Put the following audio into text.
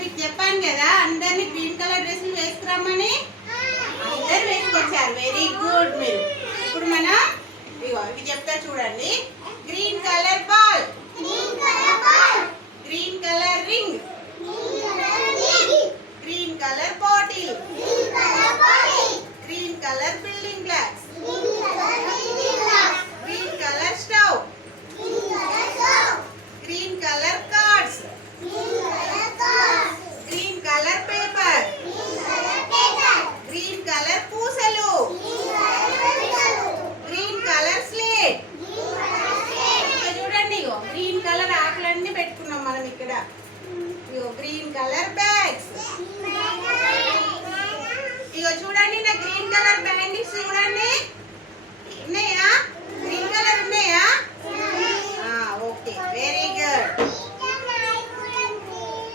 మీకు చెప్పాను కదా అందరినీ గ్రీన్ కలర్ డ్రెస్సులు వేసుకురమ్మని. అందరు వేసుకొచ్చారు. Very good. మీరు ఇప్పుడు మనం ఇవి చెప్తా చూడండి. Green colour ball, green colour ring, green colour bottle, green colour building blocks, green colour stove, green colour cards, green colour paper, green colour పూసలు, గ్రీన్ కలర్ స్లేట్. చూడండి గ్రీన్ కలర్ ఆకులన్నీ పెట్టుకున్నాం మనం ఇక్కడ. Green colour bags,